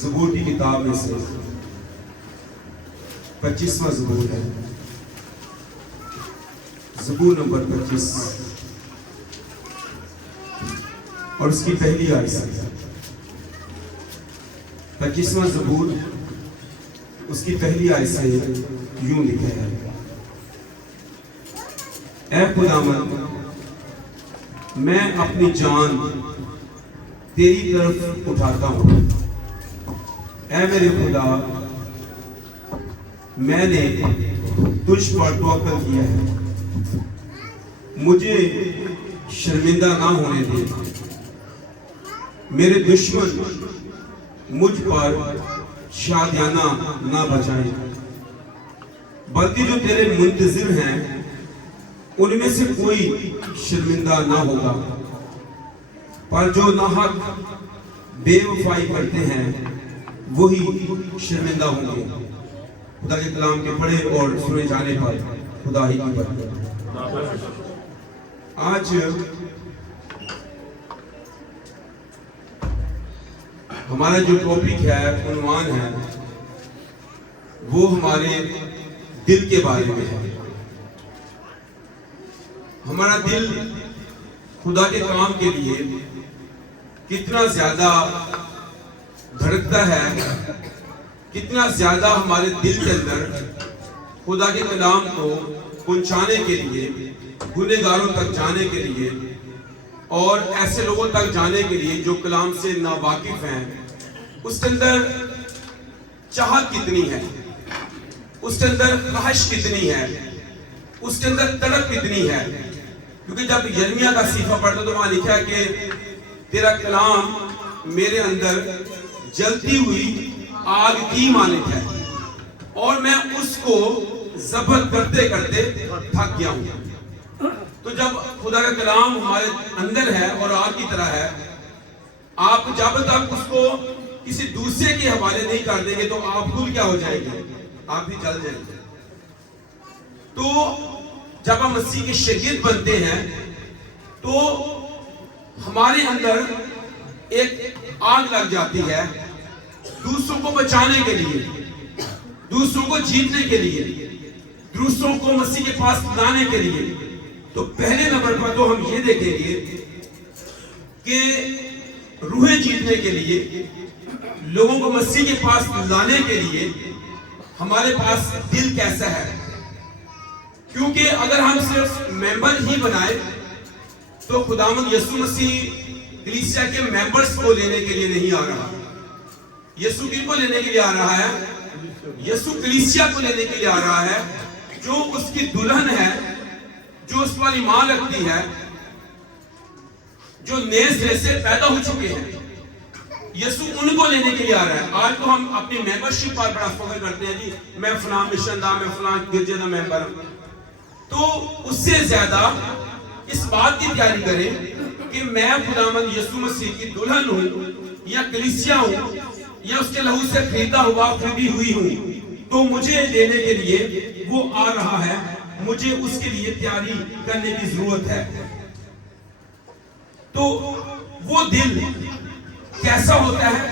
زبور کی کتاب میں سے 25واں زبور ہے، زبور نمبر 25 اور اس کی پہلی آیت سے 25واں زبور اس کی پہلی آیت سے یوں لکھا ہے: اے خداوند، میں اپنی جان تیری طرف اٹھاتا ہوں۔ اے میرے خدا، میں نے تجھ پر توکل کیا ہے، مجھے شرمندہ نہ ہونے دے۔ میرے دشمن مجھ پر شادیانہ نہ بچائیں، بلکہ جو تیرے منتظر ہیں ان میں سے کوئی شرمندہ نہ ہوگا، پر جو ناحق بے وفائی کرتے ہیں وہی شرمندہ ہوں گے۔ خدا کے کلام کے پڑھے اور سنے جانے پر خدا ہی کی برکت۔ آج ہمارا جو ٹاپک ہے، عنوان ہے، وہ ہمارے دل کے بارے میں ہے۔ ہمارا دل خدا کے کام کے لیے کتنا زیادہ دھڑکتا ہے، کتنا زیادہ ہمارے دل کے اندر خدا کے کلام کو پہنچانے کے لیے، گنہگاروں تک جانے کے لیے اور ایسے لوگوں تک جانے کے لیے جو کلام سے ناواقف ہیں، اس کے اندر چاہت کتنی ہے، اس کے اندر خواہش کتنی ہے، اس کے اندر تڑپ کتنی ہے۔ کیونکہ جب یرمیہ کا صحیفہ پڑھتا تو وہاں لکھا ہے کہ تیرا کلام میرے اندر جلتی ہوئی آگ کی مانند ہے اور میں اس کو ضبط کرتے کرتے تھک گیا ہوں۔ تو جب خدا کا کلام ہمارے اندر ہے اور آگ کی طرح ہے، آپ جب تک اس کو کسی دوسرے کے حوالے نہیں کر دیں گے تو آپ خود کیا ہو جائیں گے؟ آپ بھی جل جائیں گے۔ تو جب ہم مسیح کے شاگرد بنتے ہیں تو ہمارے اندر ایک آگ لگ جاتی ہے دوسروں کو بچانے کے لیے، دوسروں کو جیتنے کے لیے، دوسروں کو مسیح کے پاس لانے کے لیے۔ تو پہلے نمبر پر تو ہم یہ دیکھیں گے کہ روحیں جیتنے کے لیے، لوگوں کو مسیح کے پاس لانے کے لیے ہمارے پاس دل کیسا ہے۔ کیونکہ اگر ہم صرف ممبر ہی بنائے تو خداوند یسوع مسیح کلیسیا کے ممبرز کو لینے کے لیے نہیں آ رہا۔ یسوع کن کو لینے کے لیے آ رہا ہے؟ یسوع کلیسیا کو لینے کے لیے آ رہا ہے، جو اس کی دلہن ہے، جو اس پر ایمان رکھتی ہے، جو نئے سرے سے پیدا ہو چکے ہیں۔ یسوع ان کو لینے کے لیے آ رہا ہے۔ آج تو ہم اپنی ممبرشپ پر بڑا فخر کرتے ہیں، جی میں فلاں مشن دا، میں فلاں گرجے دا ممبر ہوں۔ تو اس سے زیادہ اس بات کی تیاری کریں کہ میں خداوند یسوع مسیح کی دلہن ہوں یا کلیسیا ہوں یا اس کے لہو سے خریدا ہوا خریدی ہوئی ہوں، تو مجھے لینے کے لیے وہ آ رہا ہے، مجھے اس کے لیے تیاری کرنے کی ضرورت ہے۔ تو وہ دل کیسا ہوتا ہے،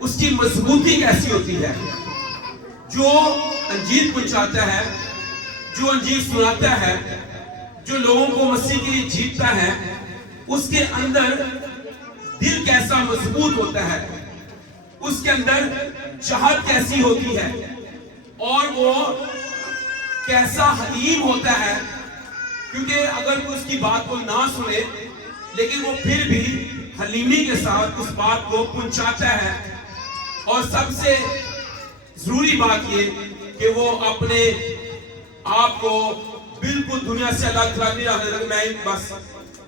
اس کی مضبوطی کیسی ہوتی ہے؟ جو انجیل پہنچاتا ہے، جو انجیل سناتا ہے، جو لوگوں کو مسیح کے لیے جیتتا ہے، اس کے اندر دل کیسا مضبوط ہوتا ہے، اس کے اندر چاہت کیسی ہوتی ہے اور وہ کیسا حلیم ہوتا ہے۔ کیونکہ اگر کوئی اس کی بات کو نہ سنے لیکن وہ پھر بھی حلیمی کے ساتھ اس بات کو پہنچاتا ہے۔ اور سب سے ضروری بات یہ کہ وہ اپنے آپ کو بالکل دنیا سے الگ نہیں رکھنے لگے، میں ہی بس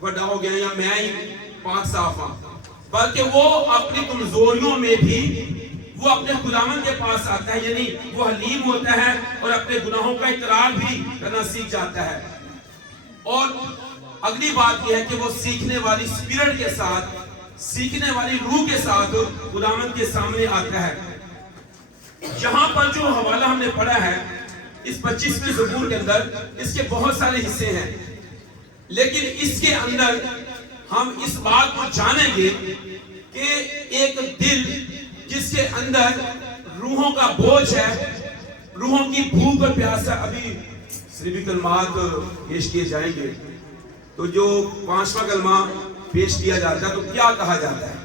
بڑا ہو گیا یا میں ہی پاک صاف ہوں، بلکہ وہ اپنی کمزوریوں میں بھی وہ اپنے خداوند کے پاس آتا ہے، یعنی وہ حلیم ہوتا ہے اور اپنے گناہوں کا اقرار بھی کرنا سیکھ جاتا ہے۔ اور اگلی بات یہ ہے کہ وہ سیکھنے والی اسپرٹ کے ساتھ، سیکھنے والی روح کے ساتھ خداوند کے سامنے آتا ہے۔ یہاں پر جو حوالہ ہم نے پڑھا ہے اس 25ویں زبور کے اندر، اس کے بہت سارے حصے ہیں، لیکن اس کے اندر ہم اس بات کو جانیں گے کہ ایک دل جس کے اندر روحوں کا بوجھ ہے, روحوں کی بھوک اور پیاس ہے. ابھی صرفی کلمات پیش کیے جائیں گے, تو جو 5واں کلمہ پیش کیا جاتا ہے تو کیا کہا جاتا ہے؟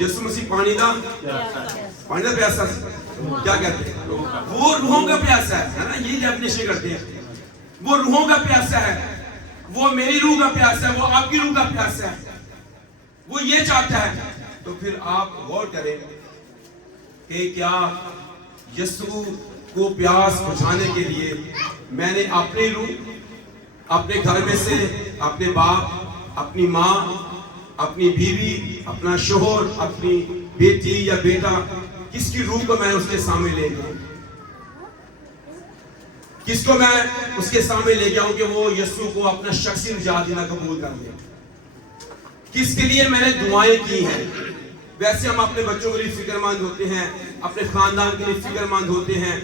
یسوع مسیح پانی دا پیاسا, کیا کہتے ہیں؟ وہ روحوں کا پیاسا ہے نا, یہ ڈیفینیشن کرتے ہیں. وہ روحوں کا پیاسا ہے, وہ میری روح کا پیاسا ہے, وہ آپ کی روح کا پیاسا ہے, وہ یہ چاہتا ہے. تو پھر آپ غور کریں کہ کیا یسوع کو پیاس بجھانے کے لیے میں نے اپنی روح, اپنے گھر میں سے اپنے باپ, اپنی ماں, اپنی بیوی, اپنا شوہر, اپنی بیٹی یا بیٹا, کس کی روح کو میں اس کے سامنے لے گیا؟ کس کو میں اس کے سامنے لے گیا ہوں کہ وہ یسوع کو اپنا شخصی نجات دینا قبول کر لے؟ کس کے لیے میں نے دعائیں کی ہیں؟ ویسے ہم اپنے بچوں کے لیے فکر مند ہوتے ہیں, اپنے خاندان کے لیے فکر مند ہوتے ہیں,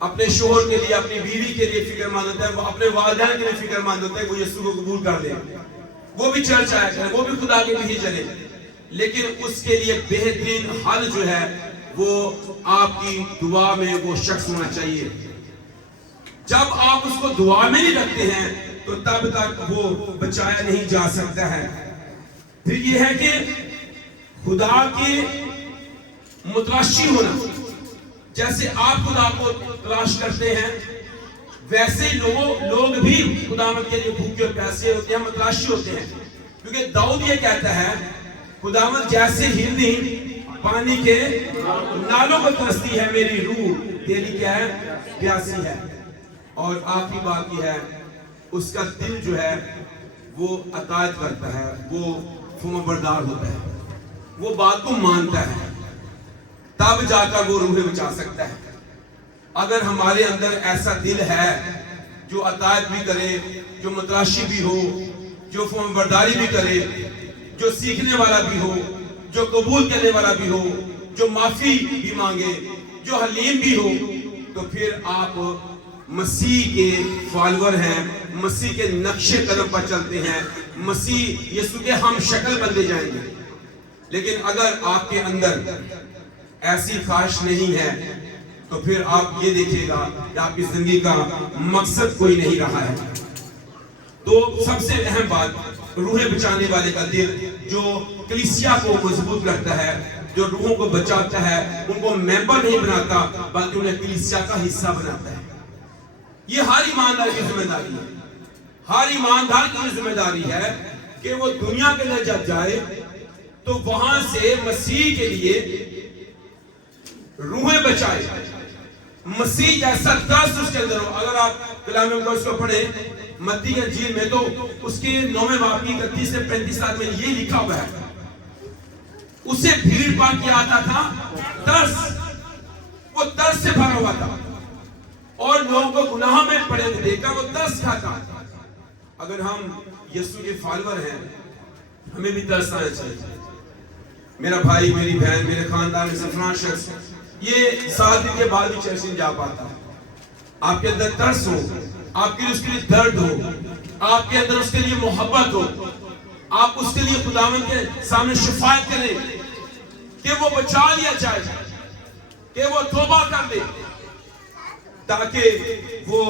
اپنے شوہر کے لیے, اپنی بیوی کے لیے فکر مند ہوتا ہے, وہ اپنے والدین کے لیے فکر مند ہوتا ہے وہ یسوع کو قبول کر لے, وہ بھی چرچ آیا کرے, وہ بھی خدا کے پیچھے چلے. لیکن اس کے لیے بہترین حل جو ہے وہ آپ کی دعا میں وہ شخص ہونا چاہیے. جب آپ اس کو دعا میں نہیں رکھتے ہیں تو تب تک وہ بچایا نہیں جا سکتا ہے. پھر یہ ہے کہ خدا کے متلاشی ہونا. جیسے آپ خدا کو تلاش کرتے ہیں ویسے لوگ بھی خداوند کے لیے بھوکے اور پیاسے ہوتے ہیں, متلاشی ہوتے ہیں. کیونکہ داؤد یہ کہتا ہے خداوند جیسے ہرنی پانی کے نالوں کو ترستی ہے, میری روح تیری کیا ہے؟ پیاسی ہے. اور آخری بات یہ ہے اس کا دل جو ہے وہ اطاعت کرتا ہے, وہ فرمانبردار ہوتا ہے, وہ بات کو مانتا ہے, تب جا کر وہ روحیں بچا سکتا ہے. اگر ہمارے اندر ایسا دل ہے جو اطاعت بھی کرے, جو متلاشی بھی ہو, جو فرمانبرداری بھی کرے, جو سیکھنے والا بھی ہو, جو قبول کرنے والا بھی ہو, جو معافی بھی مانگے, جو حلیم بھی ہو, تو پھر آپ مسیح کے فالوور ہیں, مسیح کے نقش قدم پر چلتے ہیں, مسیح یسوع کے ہم شکل بنتے جائیں گے. لیکن اگر آپ کے اندر ایسی خواہش نہیں ہے تو پھر آپ یہ دیکھیں گا کہ آپ کی زندگی کا مقصد کوئی نہیں رہا ہے. تو سب سے اہم بات روحیں بچانے والے کا دل جو کلیسیا کو مضبوط کرتا ہے, جو روحوں کو بچاتا ہے, ان کو ممبر نہیں بناتا بلکہ انہیں کلیسیا کا حصہ بناتا ہے. یہ ہر ایماندار کی ذمہ داری ہے. ہر ایماندار کی ذمہ داری ہے کہ وہ دنیا کے اندر جب جائے تو وہاں سے مسیح کے لیے روحیں بچائے, مسیح جیسا ترس اس کے اندر ہو. اگر آپ کلام مقدس کو پڑھیں متی کے انجیل میں تو اس کے 9ویں باب کی 31 سے 35 آیت میں یہ لکھا ہوا ہے اسے بھیڑ پر کیا آتا تھا ترس, وہ ترس سے بھرا ہوا تھا, اور لوگوں کو گناہ میں پڑے ہوئے دیکھ کر وہ ترس کھاتا. اگر ہم یسوع کے فالوور ہیں ہمیں بھی ترس آنا چاہیے. میرا بھائی, میری بہن, میرے خاندان میں فلاں شخص یہ 7 دن کے بعد بھی چرچ نہیں جا پاتا. آپ کے اندر ترس ہو, آپ کے لیے اس کے لیے درد ہو, آپ کے اندر اس کے لیے محبت ہو, آپ اس کے لیے خداوند کے سامنے شفاعت کریں کہ وہ بچا لیا جائے, کہ وہ توبہ کر لے تاکہ وہ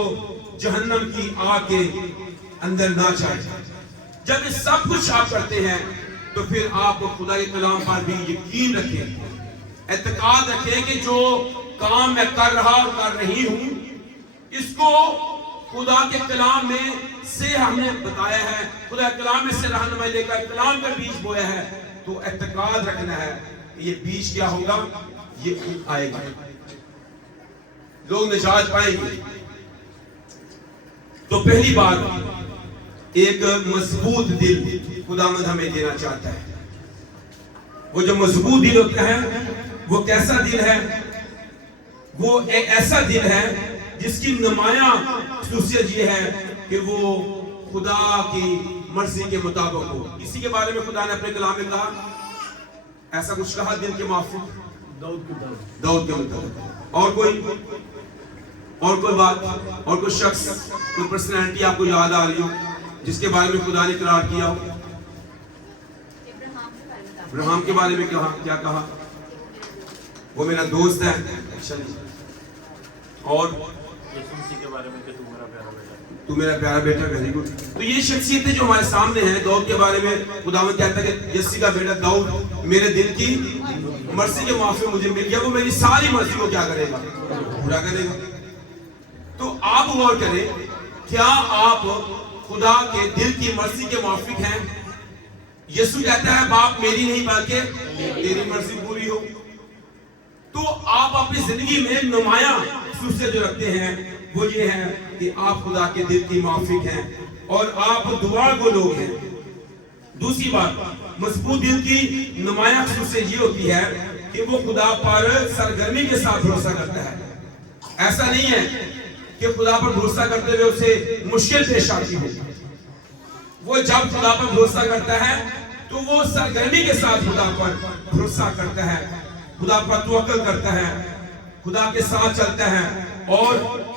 جہنم کی آگ کے اندر نہ جائے. جب یہ سب کچھ آپ کرتے ہیں تو پھر آپ خدا کے کلام پر بھی یقین رکھیں, اعتقاد رکھیں کہ جو کام میں کر رہا اور کر رہی ہوں اس کو خدا کے کلام میں سے ہم نے بتایا ہے, خدا کے کلام میں سے رہنمائی لے کر کلام کا بیج بویا ہے. تو اعتقاد رکھنا ہے کہ یہ بیج کیا ہوگا, یہ آئے گا, لوگ نجات پائیں گے. تو پہلی بات ایک مضبوط دل خداوند ہمیں دینا چاہتا ہے. وہ جو مضبوط دل ہوتا ہے وہ کیسا دل ہے؟ وہ ایک ایسا دل ہے جس کی نمایاں خصوصیت یہ ہے کہ وہ خدا کی مرضی کے مطابق ہو. اسی کے بارے میں خدا نے اپنے کلام میں کہا, ایسا کچھ کہا دل کے موافق, داؤد کے مطابق. اور کوئی بات, اور کوئی شخص, کوئی پرسنالٹی آپ کو یاد آ رہی ہو جس کے بارے میں خدا نے اقرار کیا ہو؟ ابراہیم کے بارے میں کیا کہا؟ وہ میرا دوست ہے. اور تو میرا پیارا بیٹا. Very good. تو یہ شخصیتیں جو ہمارے سامنے ہیں. داؤد کے بارے میں خداوند کہتا ہے کہ یسی کا بیٹا داؤد میرے دل کی مرضی کے موافق مجھے مل گیا, وہ میری ساری مرضی کو کیا کرے گا, پورا کرے گا. تو آپ غور کریں, کیا آپ خدا کے دل کی مرضی کے موافق ہیں؟ یسوع کہتا ہے باپ میری نہیں بلکہ تیری مرضی پوری ہو. تو آپ اپنی زندگی میں نمایاں خصوصیت جو رکھتے ہیں وہ یہ ہے کہ آپ خدا کے دل کی موافق ہیں اور آپ دعا گو لوگ ہیں. دوسری بات, مضبوط دل کی نمایاں خصوصیت یہ ہوتی ہے کہ وہ خدا پر سرگرمی کے ساتھ بھروسہ کرتا ہے. ایسا نہیں ہے کہ خدا پر بھروسہ کرتے ہوئے اسے مشکل پیش آتی ہو. وہ جب خدا پر بھروسہ کرتا ہے تو وہ سرگرمی کے ساتھ خدا پر بھروسہ کرتا ہے, خدا پر توکل کرتا ہے, خدا کے ساتھ چلتا ہے اور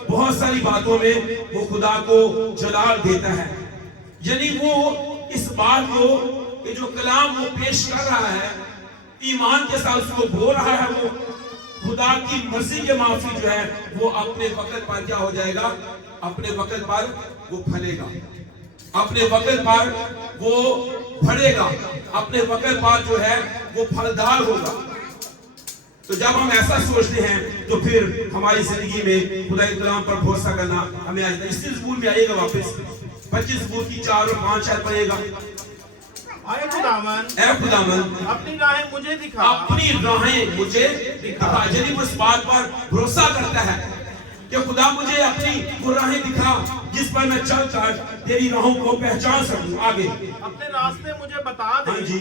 بہت ساری باتوں میں وہ خدا کو جلال دیتا ہے. یعنی وہ اس بات کو کہ جو کلام وہ پیش کر رہا ہے ایمان کے ساتھ اس کو بول رہا ہے, وہ خدا کی مرضی کے موافق جو ہے وہ اپنے وقت پر کیا ہو جائے گا, اپنے وقت پر وہ پھلے گا, اپنے وقت پر وہ بڑھے گا, اپنے وقت پر جو ہے وہ پھلدار ہوگا. تو جب ہم ایسا سوچتے ہیں تو پھر ہماری زندگی میں خدا کے کلام پر بھروسہ کرنا ہمیں آئے گا. اس زبور میں آئیے گا واپس 25 زبور کی 4 اور 5 شاید پڑھیے گا. اے خداوند اپنی راہیں مجھے دکھا, اپنی راہیں مجھے دکھا. یعنی وہ اس بات پر بھروسہ کرتا ہے کہ خدا مجھے اپنی وہ راہیں دکھا جس پر میں چل کر تیری راہوں کو پہچان سکوں. آگے اپنے راستے مجھے بتا دے,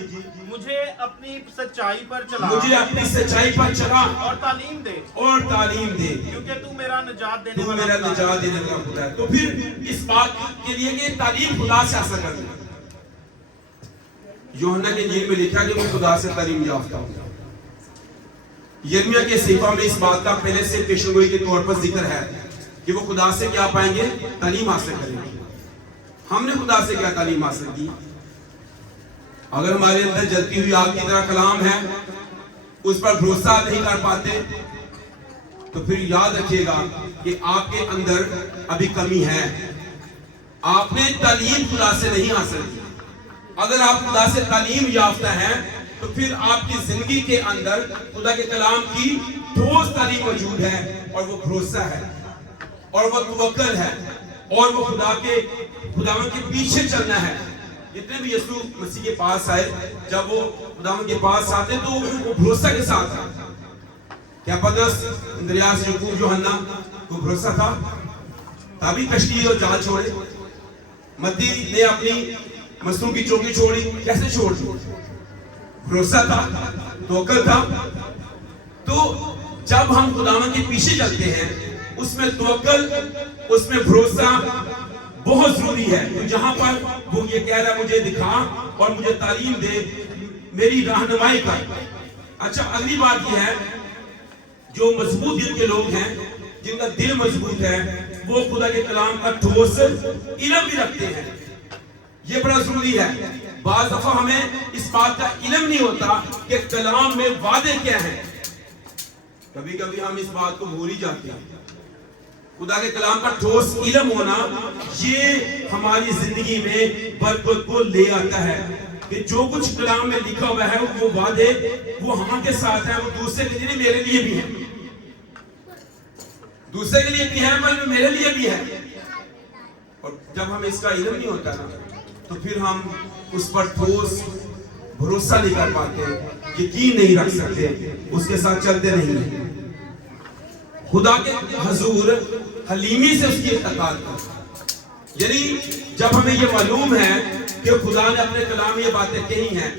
مجھے اپنی سچائی پر چلا, مجھے اپنی سچائی پر چلا اور تعلیم دے, کیونکہ تو میرا نجات دینے والا خدا ہے. تو پھر اس بات کے لیے کہ تعلیم خدا سے حاصل کرنا. یوحنا کے انجیل میں لکھا کہ وہ خدا سے تعلیم یافتہ ہوں. یرمیہ کے صحیفہ میں اس بات کا پہلے سے پیشن گوئی کے طور پر ذکر ہے کہ وہ خدا سے کیا پائیں گے, تعلیم حاصل کریں گے. ہم نے خدا سے کیا تعلیم حاصل کی؟ اگر ہمارے اندر جلتی ہوئی آگ کی طرح کلام ہے, اس پر بھروسہ نہیں کر پاتے, تو پھر یاد رکھیے گا کہ آپ کے اندر ابھی کمی ہے. آپ نے تعلیم خدا سے نہیں حاصل کی. اگر آپ خدا سے تعلیم یافتہ ہیں تو پھر آپ کی زندگی کے اندر خدا کے کلام کی ٹھوس تعلیم موجود ہے, اور وہ بھروسہ ہے, اور وہ توکل ہے, اور وہ خداوند کے پیچھے چلنا ہے. جتنے بھی یسوع مسیح کے پاس آئے, جب وہ خداوند کے پاس آتے تو وہ بھروسہ کے ساتھ آئے. کیا پترس, اندریاس, یعقوب, یوحنا کو بھروسہ تھا تبھی کشتی اور جہاز چھوڑے. متی نے اپنی مصنوع کی چوکی چھوڑی, کیسے چھوڑ دی؟ بھروسہ تھا, توکل تھا. تو جب ہم خداوند کے پیچھے چلتے ہیں اس میں توکل, اس میں بھروسہ بہت ضروری ہے. تو جہاں پر وہ یہ کہہ رہا ہے مجھے دکھا اور مجھے تعلیم دے, میری رہنمائی کر. اچھا, اگلی بات یہ ہے جو مضبوط دل کے لوگ ہیں, جن کا دل مضبوط ہے, وہ خدا کے کلام کا ٹھوس علم بھی رکھتے ہیں. یہ بڑا ضروری ہے. بعض دفعہ ہمیں اس بات کا علم نہیں ہوتا کہ کلام میں وعدے کیا ہیں. کبھی کبھی ہم اس بات کو بھول ہی جاتے ہیں. خدا کے کلام کا ٹھوس علم ہونا یہ ہماری زندگی میں برکت کو لے آتا ہے کہ جو کچھ کلام میں لکھا ہوا ہے وہ وعدے وہ ہم کے ساتھ ہیں, وہ دوسرے کے لیے میرے لیے بھی ہیں, دوسرے کے لیے بھی ہیں پر میرے لیے بھی ہے. اور جب ہمیں اس کا علم نہیں ہوتا نا تو پھر ہم اس پر ٹھوس بھروسہ نہیں کر پاتے, یقین نہیں رکھ سکتے, اس کے ساتھ چلتے نہیں ہیں. خدا کے حضور حلیمی سے اس کی اطاعت کر. یعنی جب ہمیں یہ معلوم ہے کہ خدا نے اپنے کلام میں یہ باتیں کہی ہیں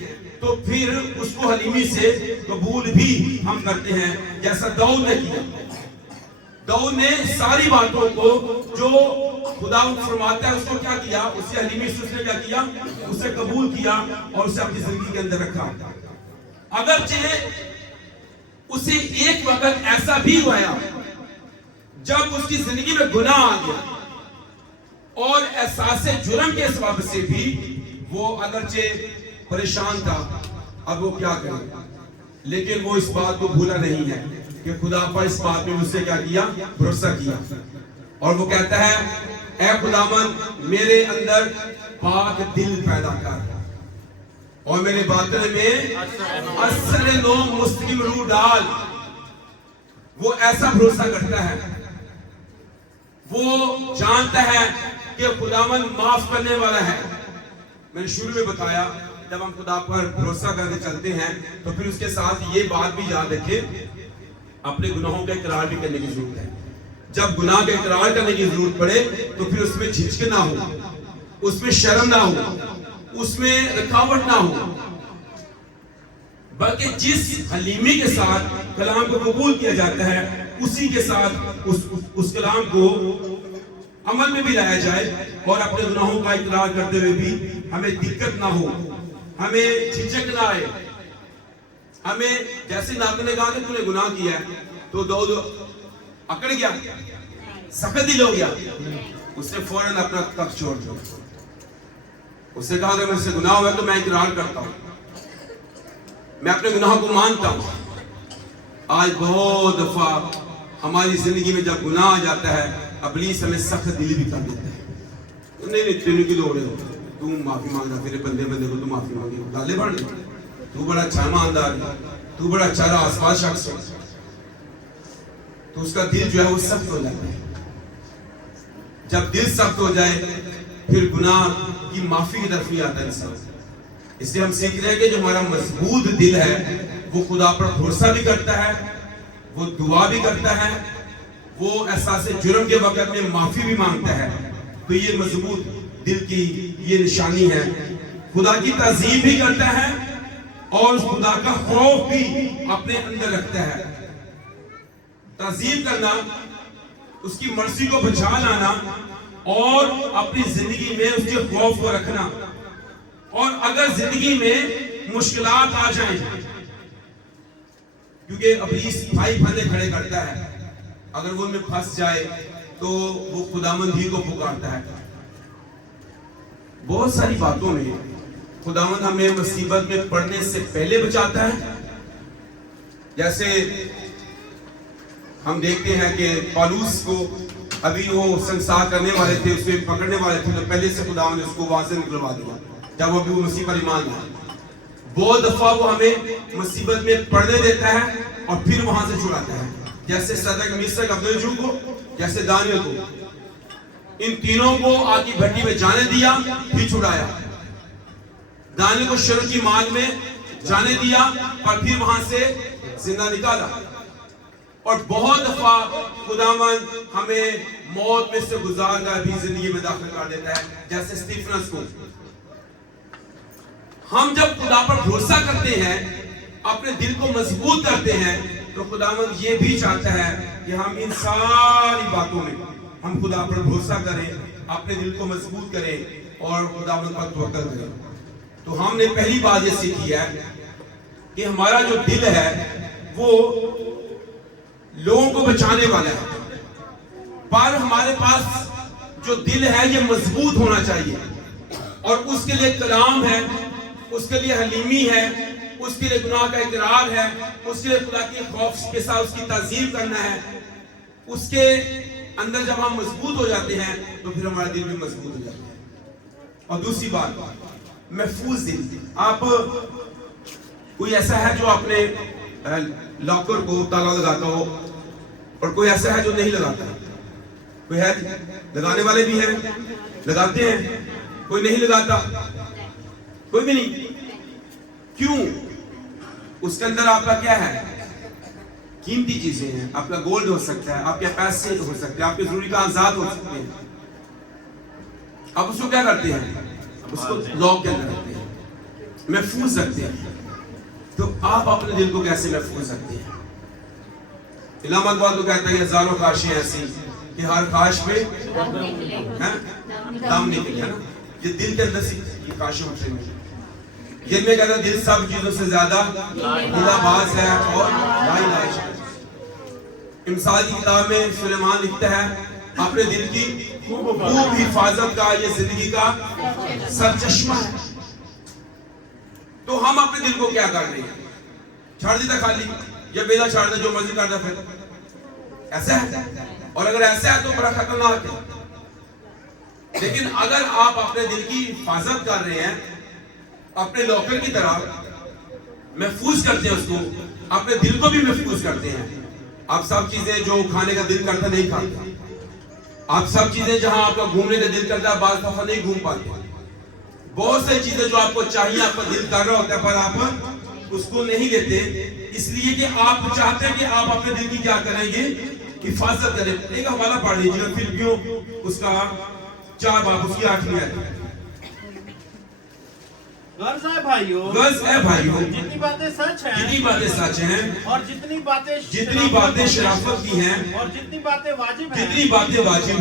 تو پھر اس کو حلیمی سے قبول بھی ہم کرتے ہیں, جیسا داؤد نے کیا. داؤد نے ساری باتوں کو جو خدا فرماتا ہے اس کو کیا کیا, اسے حلیمی سے اس نے کیا کیا, اسے قبول کیا اور اسے اپنی زندگی کے اندر رکھا. اگرچہ اسے ایک وقت ایسا بھی ہوا جب اس کی زندگی میں گناہ آ گیا اور احساس جرم کے سبب سے بھی وہ اگرچہ پریشان تھا. اب وہ کیا کرے, لیکن وہ اس بات کو بھولا نہیں ہے کہ خدا پر اس بات میں مجھ سے کیا کیا؟ بھروسہ کیا. اور وہ کہتا ہے اے خداوند میرے اندر پاک دل پیدا کر اور میرے باطن میں اصل نو مستقیم روح ڈال. وہ ایسا بھروسہ کرتا ہے, وہ جانتا ہے کہ خداوند معاف کرنے والا ہے. میں نے شروع میں بتایا جب ہم خدا پر بھروسہ کرتے چلتے ہیں تو پھر اس کے ساتھ یہ بات بھی یاد رکھیں اپنے گناہوں کا اقرار بھی کرنے کی ضرورت ہے. جب گناہ کا اقرار کرنے کی ضرورت پڑے تو پھر اس میں جھجک نہ ہو, اس میں شرم نہ ہو, اس میں رکاوٹ نہ ہو, بلکہ جس حلیمی کے ساتھ کلام کو قبول کیا جاتا ہے اسی کے ساتھ اس کلام کو عمل میں بھی لایا جائے اور اپنے گناہوں کا اقرار کرتے ہوئے بھی ہمیں دقت نہ ہو, ہمیں جھجک نہ آئے. ہمیں جیسے ناتن نے کہا کہ تو نے گناہ کیا ہے تو دو اکڑ گیا, سخت دل ہو گیا, اس نے فوراً اپنا تخت چھوڑ دیا. اس نے کہا کہ مجھ سے گناہ ہوا ہے تو میں اقرار کرتا ہوں, میں اپنے گناہ کو مانتا ہوں. آج بہت دفعہ ہماری زندگی میں جب گناہ آ جاتا ہے ابلیس ہمیں سخت دل بھی کر دیتا ہے. نہیں تینوں کی دوڑ ہے, تو معافی مانگنا, پھر بندے کو تو معافی مانگی, گالے بڑھ لے, تو بڑا اچھا ایماندار ہے, تو بڑا اچھا راسواز شخص ہے. تو اس کا دل جو ہے وہ سخت ہو جاتا ہے. جب دل سخت ہو جائے پھر گناہ کی معافی کی طرف نہیں آتا انسان. اس لیے ہم سیکھ رہے ہیں کہ جو ہمارا مضبوط دل ہے وہ خدا پر بھروسہ بھی کرتا ہے, وہ دعا بھی کرتا ہے, وہ احساس جرم کے وقت میں معافی بھی مانگتا ہے. تو یہ مضبوط دل کی یہ نشانی ہے. خدا کی تعظیم بھی کرتا ہے اور خدا کا خوف بھی اپنے اندر رکھتا ہے. تعظیم کرنا, اس کی مرضی کو بچا لانا اور اپنی زندگی میں اس کے خوف کو رکھنا. اور اگر زندگی میں مشکلات آ جائیں, کیونکہ ابلیس بھائی بھانے کھڑے کرتا ہے, اگر وہ ان میں پھنس جائے تو وہ خداوند ہی کو پکارتا ہے. بہت ساری باتوں میں خداوند ہمیں مصیبت میں پڑنے سے پہلے بچاتا ہے. جیسے ہم دیکھتے ہیں کہ پالوس کو ابھی وہ سنسار کرنے والے تھے, اس کو پکڑنے والے تھے, تو پہلے سے خداوند نے اس کو وہاں سے نکلوا دیا جب وہ ابھی وہ مسیح پر ایمان لایا. بہت دفعہ وہ ہمیں مصیبت میں پڑنے دیتا ہے اور پھر وہاں سے چھڑاتا ہے. جیسے صدق میثق عبدالجو کو, جیسے دانیل کو, ان تینوں کو آگ کی بھٹی میں جانے دیا پھر چھڑایا. دانیل کو شر کی مان میں جانے دیا اور پھر وہاں سے زندہ نکالا. اور بہت دفعہ خداوند ہمیں موت میں سے گزار کر بھی زندگی میں داخل کر دیتا ہے, جیسے اسٹیفنس کو. ہم جب خدا پر بھروسہ کرتے ہیں, اپنے دل کو مضبوط کرتے ہیں, تو خداوند یہ بھی چاہتا ہے کہ ہم ان ساری باتوں میں ہم خدا پر بھروسہ کریں, اپنے دل کو مضبوط کریں اور خداوند پر توکل کریں. تو ہم نے پہلی بات یہ سیکھی ہے کہ ہمارا جو دل ہے وہ لوگوں کو بچانے والا ہے, پر ہمارے پاس جو دل ہے یہ مضبوط ہونا چاہیے. اور اس کے لیے کلام ہے, اس کے لیے حلیمی ہے, اس کے لیے گناہ کا اقرار ہے, اس کے لیے خدا کے خوف کے ساتھ اس کی تعظیم کرنا ہے. اس کے اندر جب ہم مضبوط ہو جاتے ہیں تو پھر ہمارا دل بھی مضبوط ہو جاتا ہے. اور دوسری بات, محفوظ دل. آپ کوئی ایسا ہے جو اپنے لاکر کو تالا لگاتا ہو, اور کوئی ایسا ہے جو نہیں لگاتا. کوئی ہے لگانے والے بھی ہیں, لگاتے ہیں, کوئی نہیں لگاتا, کوئی بھی نہیں. کیوں؟ اس کے اندر آپ کا کیا ہے؟ قیمتی چیزیں ہیں. آپ کا گولڈ ہو سکتا ہے, آپ کے پیسے ہو سکتے ہیں, آپ کے ضروری کاغذات ہو سکتے ہیں. آپ اس کو کیا کرتے ہیں؟ اس کو لاک کے اندر رکھتے ہیں, محفوظ رکھتے ہیں. تو آپ اپنے دل کو کیسے محفوظ رکھتے ہیں؟ علامہ اقبال تو کہتا ہے کہ ہزاروں خواہشیں ایسی کہ ہر خواہش پہ دم نکلے. یہ دل کے اندر سے یہ خواہشیں اٹھیں گی. جن میں کہتا ہے دل سب چیزوں سے زیادہ باز ہے اور لا الہ الا اللہ. امثال کی کتاب میں سلیمان لکھتا ہے اپنے دل کی خوب حفاظت کا یہ زندگی کا سرچشمہ ہے. تو ہم اپنے دل کو کیا کر رہے ہیں؟ چھاڑ دیتا خالی، یا بیدا چھاڑ دیتا جو مرضی کرتا پھر. ایسا ہے، اور اگر ایسا ہے تو بڑا خطرناک ہے. لیکن اگر آپ اپنے دل کی حفاظت کر رہے ہیں، اپنے لاکر کی طرح محفوظ کرتے ہیں اس کو، اپنے دل کو بھی محفوظ کرتے ہیں. آپ سب چیزیں جو کھانے کا دل کرتا نہیں کھاتے، آپ سب چیزیں جہاں آپ کا گھومنے کا دل کرتا ہے بعض دفعہ نہیں گھوم پاتے. بہت سی چیزیں جو آپ کو چاہیے، آپ کا دل کر رہا ہوتا ہے پر آپ اس کو نہیں لیتے، اس لیے کہ آپ چاہتے ہیں کہ آپ اپنے دل کی کیا کریں گے، حفاظت کریں. ایک حوالہ پڑھ لیجیے فلپیوں اس کا 4 باب اس کی 8ویں آیت. غرض ہے بھائیو، جتنی باتیں سچ ہیں اور جتنی باتیں شرافت کی ہیں اور جتنی باتیں واجب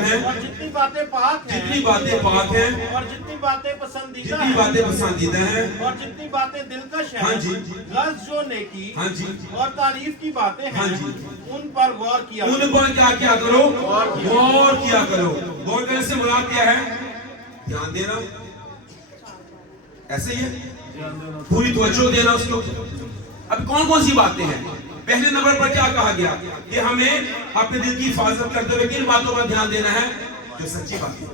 ہیں اور جتنی باتیں پاک ہیں اور جتنی باتیں پسندیدہ ہیں اور جتنی باتیں دلکش ہیں، ہاں جی، غرض جو نیکی ہاں جی، اور تعریف کی باتیں ہیں، ہاں جی، ان پر غور کیا ان پر کیا کرو، غور کیا کرو. غور کرنے سے مراد کیا ہے؟ دھیان دینا. ایسے ہی ہے، پوری توجہ دینا اس کو. اب کون سی باتیں ہیں؟ پہلے نمبر پر کیا کہا گیا کہ ہمیں اپنے دل کی حفاظت کرتے ہوئے کن باتوں پر دھیان دینا ہے؟ جو سچی باتیں.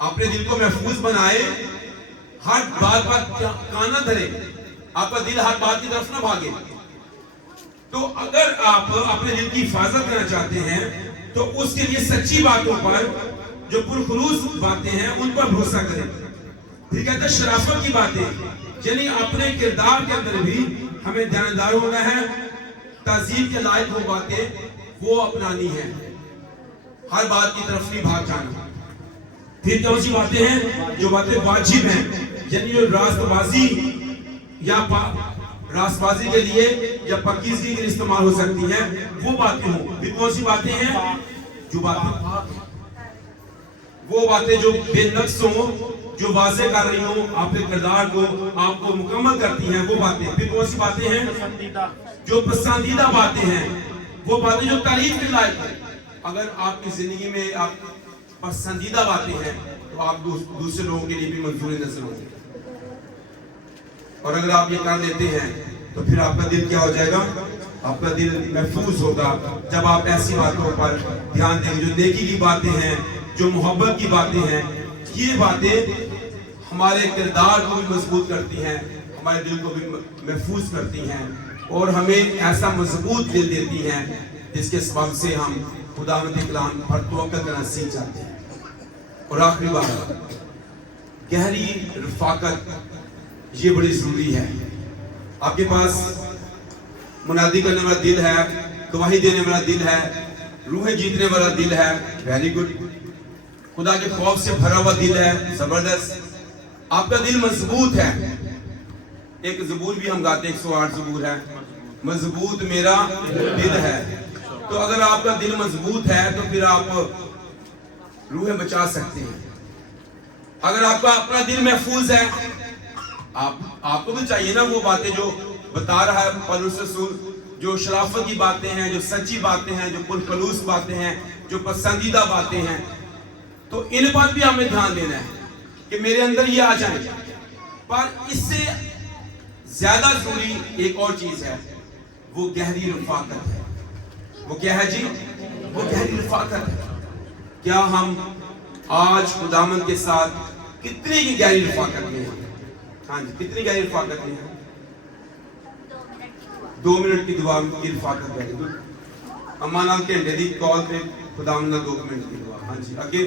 اپنے دل کو محفوظ بنائے، ہر بات پر کان نہ دھرے، آپ کا دل ہر بات کی طرف نہ بھاگے. تو اگر آپ اپنے دل کی حفاظت کرنا چاہتے ہیں تو اس کے لیے سچی باتوں پر، جو پرخلوص باتیں ہیں ان پر بھروسہ کریں. پھر کہتے ہیں شرافت کی باتیں، یعنی اپنے کردار کے اندر بھی ہمیں دیانتدار ہونا ہے. تعظیم کے لائق وہ باتیں وہ اپنانی ہیں، ہر بات کی طرف نہیں بھاگ جانا. پھر کون سی باتیں ہیں؟ جو باتیں واجب ہیں، یعنی جو راست بازی یا راست بازی کے لیے یا پاکیزگی کے لیے استعمال ہو سکتی ہیں، وہ باتیں ہوں. پھر کون سی باتیں ہیں؟ جو باتیں پاک ہیں، وہ باتیں جو بے نقص ہوں، جو واضح کر رہی ہوں آپ کے کردار کو، آپ کو مکمل کرتی ہیں، وہ باتیں. پھر کون سی باتیں ہیں؟ جو پسندیدہ باتیں ہیں، وہ باتیں جو تعریف کے لائق ہیں. اگر آپ کی زندگی میں آپ پسندیدہ باتیں ہیں تو آپ دوسرے لوگوں کے لیے بھی منظور نظر ہوں گے. اور اگر آپ یہ کر لیتے ہیں تو پھر آپ کا دل کیا ہو جائے گا؟ آپ کا دل محفوظ ہوگا. جب آپ ایسی باتوں پر دھیان دیں، جو نیکی کی باتیں ہیں، جو محبت کی باتیں ہیں، یہ باتیں ہمارے کردار کو بھی مضبوط کرتی ہیں، ہمارے دل کو بھی محفوظ کرتی ہیں، اور ہمیں ایسا مضبوط دل دیتی ہیں جس کے سبب سے ہم خداوند کے کلام پر توقع کرنا سیکھ جاتے ہیں. اور آخری بات، گہری رفاقت یہ بڑی ضروری ہے. آپ کے پاس منادی کرنے والا دل ہے، گواہی دینے والا دل ہے، روحیں جیتنے والا دل ہے، ویری گڈ. خدا کے خوف سے بھرا ہوا دل ہے، زبردست. آپ کا دل مضبوط ہے. ایک زبور بھی ہم گاتے ہیں، 108 زبور ہے، مضبوط میرا دل ہے. تو اگر آپ کا دل مضبوط ہے تو پھر آپ روحیں بچا سکتے ہیں. اگر آپ کا اپنا دل محفوظ ہے، آپ کو بھی چاہیے نا وہ باتیں جو بتا رہا ہے پولس رسول، جو شرافت کی باتیں ہیں، جو سچی باتیں ہیں، جو پرخلوص باتیں ہیں، جو پسندیدہ باتیں ہیں، تو ان پر بھی ہمیں دھیان دینا ہے کہ میرے اندر یہ آ جائیں. پر اس سے زیادہ ضروری ایک اور چیز ہے، وہ گہری رفاقت ہے. وہ کیا ہے جی؟ وہ گہری رفاقت ہے. کیا ہم آج خداوند کے ساتھ کتنی کی گہری رفاقت میں ہیں؟ ہاں جی، کتنی گہری رفاقت میں ہیں؟ 2 منٹ کی دعا کی رفاقت بیٹھے گی. امانا گھنٹے دی کال پہ خداوند نے 2 منٹ کی دعا. ہاں جی، آگے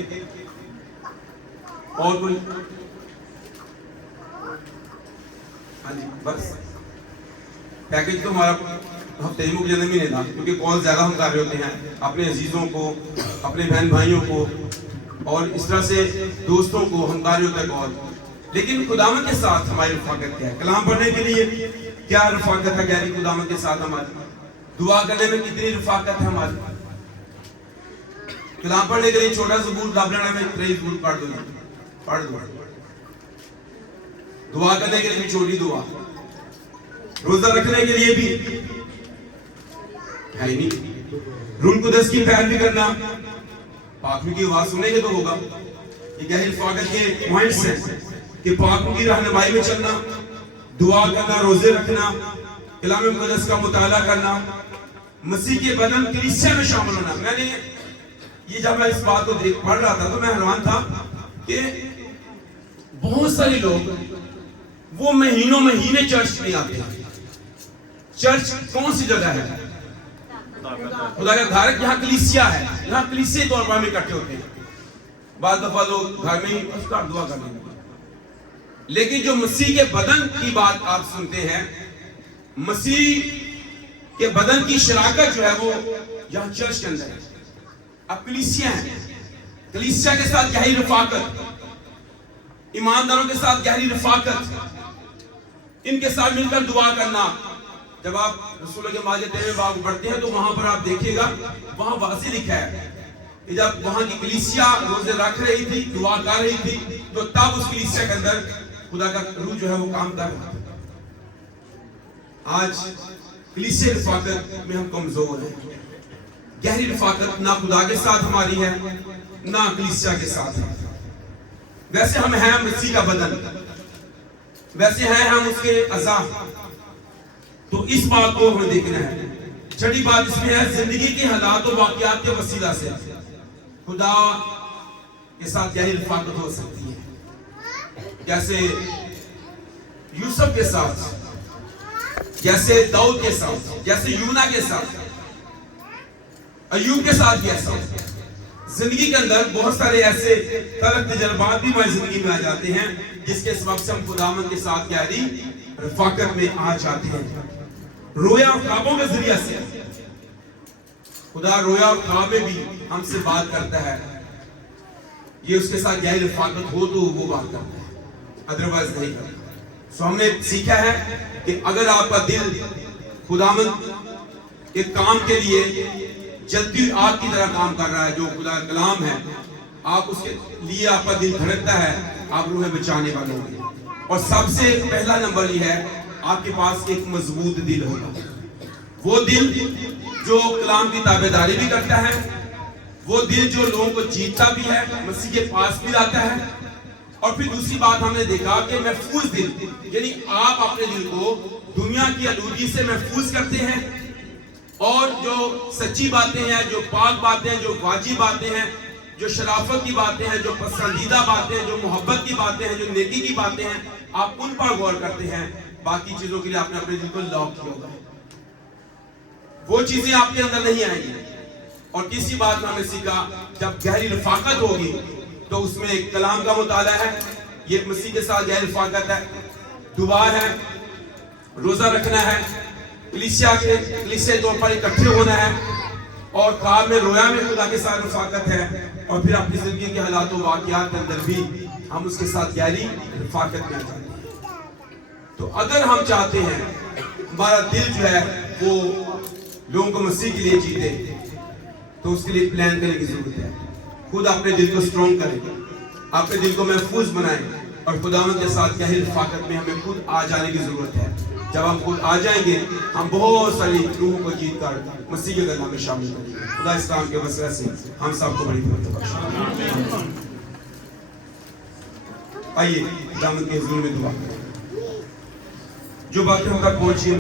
اور کوئی؟ ہاں جی، بس پیکج تو ہمارا ہفتے ہی مک جانے میں نہیں تھا، کیونکہ کال زیادہ ہم کر رہے ہوتے ہیں اپنے عزیزوں کو، اپنے بہن بھائیوں کو، اور اس طرح سے دوستوں کو ہم کر رہے ہوتے ہیں کال. لیکن خداوند کے ساتھ ہماری رفاقت کیا ہے؟ کلام پڑھنے کے لیے کیا رفاقت ہے گہری خداوند کے ساتھ ہماری؟ دعا کرنے میں کتنی رفاقت ہے ہماری؟ کلام پڑھنے کے لیے چھوٹا زبور دابلانا میں 23 زبور پڑھ دو. دعا کرنے کے لیے بھی چھوٹی دعا، روزہ رکھنے کے لیے بھی ہے ہی نہیں. روح القدس کی پیروی کرنا، پاکوں کی آواز سنیں گے تو ہوگا. یہ گہری رفاقت کے پوائنٹس ہیں کہ پاکوں کی رہنمائی میں چلنا، دعا کرنا، روزے رکھنا، کلام مقدس کا مطالعہ کرنا، مسیح کے بدن کلیسیا میں شامل ہونا. میں نے یہ جب میں اس بات کو پڑھ رہا تھا تو میں حیران تھا کہ بہت سارے لوگ وہ مہینے چرچ نہیں آتے. چرچ کون سی جگہ ہے؟ خدا کا گھر. یہاں کلیسیا ہے، یہاں کلیسیا طور پر ہم اکٹھے ہوتے ہیں. بعض دفعہ لوگ گھر میں اس کا دعا کرنے لگتے ہیں. لیکن جو مسیح کے بدن کی بات آپ سنتے ہیں، مسیح کے بدن کی شراکت جو ہے وہ یہاں چرچ کے اندر ہے. اب کلیسیا ہے، کلیسیا کے ساتھ گہری رفاقت، ایمانداروں کے ساتھ گہری رفاقت، ان کے ساتھ مل کر دعا کرنا. جب آپ رسول کے ماجد تیرے باغ پڑھتے ہیں تو وہاں پر آپ دیکھیے گا وہاں واضح لکھا ہے کہ جب وہاں کی کلیسیا روزے رکھ رہی تھی، دعا کر رہی تھی، تو تب اس کلیسیا کے اندر خدا کا روح جو ہے وہ کام کر رہا تھا. آج کلیسیا رفاقت میں ہم کمزور ہیں. گہری رفاقت نہ خدا کے ساتھ ہماری ہے نہ کلیسیا کے ساتھ ہے. ویسے ہم ہیں مسیح کا بدن، ویسے ہیں ہم اس کے اعضاء. تو اس بات کو ہمیں دیکھنا ہے. چھٹی بات اس میں ہے زندگی کے حالات و واقعات کے وسیلہ سے خدا کے ساتھ گہری رفاقت ہو سکتی ہے. جیسے یوسف کے ساتھ، جیسے داؤد کے ساتھ، جیسے یونا کے ساتھ، ایوب کے ساتھ بھی ایسا. زندگی کے اندر بہت سارے ایسے تلخ تجربات بھی ہماری زندگی میں آ جاتے ہیں جس کے سبب سے ہم خداوند کے ساتھ گہری رفاقت میں آ جاتے ہیں. رویا اور خوابوں کے ذریعے سے خدا رویا اور خواب میں بھی ہم سے بات کرتا ہے. یہ اس کے ساتھ گہری رفاقت ہو تو وہ بات کرتا ہے، ادروائز نہیں کرتا. سو ہم نے سیکھا ہے کہ اگر آپ کا دل خداوند کے کام کے لیے جلدی آگ کی طرح کام کر رہا ہے، جو خدا کا کلام ہے، آپ اس کے لیے آپ کا دل دھڑکتا ہے، آپ روح بچانے والے ہوں گے. اور سب سے پہلا نمبر یہ ہے آپ کے پاس ایک مضبوط دل ہوگا. وہ دل جو کلام کی تابعداری بھی کرتا ہے، وہ دل جو لوگوں کو جیتتا بھی ہے، مسیح کے پاس بھی آتا ہے. اور پھر دوسری بات ہم نے دیکھا کہ محفوظ دل، یعنی آپ اپنے دل کو دنیا کی آلودگی سے محفوظ کرتے ہیں، اور جو سچی باتیں ہیں، جو پاک باتیں ہیں، جو واجب باتیں ہیں، جو شرافت کی باتیں ہیں، جو پسندیدہ باتیں ہیں، جو محبت کی باتیں ہیں، جو نیکی کی باتیں ہیں، آپ ان پر غور کرتے ہیں. باقی چیزوں کے لیے آپ نے اپنے دل کو لاک کیا ہوگا. وہ چیزیں آپ کے اندر نہیں آئیں گی. اور تیسری بات میں ہمیں سیکھا، جب گہری رفاقت ہوگی تو اس میں ایک کلام کا مطالعہ ہے، یہ مسیح کے ساتھ گہری رفاقت ہے، دعا ہے، روزہ رکھنا ہے، کلیسیا طور پر اکٹھے ہونا ہے، اور خواب میں رویا میں خدا کے ساتھ رفاقت ہے. اور پھر اپنی زندگی کے حالات و واقعات کے اندر بھی ہم اس کے ساتھ گہری رفاقت میں جاتے ہیں. تو اگر ہم چاہتے ہیں ہمارا دل جو ہے وہ لوگوں کو مسیح کے لیے جیتے، تو اس کے لیے پلان کرنے کی ضرورت ہے. خود اپنے دل کو سٹرونگ کریں، اپنے دل کو محفوظ بنائیں، اور خداوند کے ساتھ گہری رفاقت میں ہمیں خود آ جانے کی ضرورت ہے. جب ہم خود آ جائیں گے ہم بہت ساری روحوں کو جیت کر مسیح کے گھر میں شامل کریں گے. خدا اس کام کے وسیلہ سے ہم سب کو بڑی برکت بخشے. آئیے خداوند کے حضور میں دعا کریں. جو باتیں ہم تک پہنچی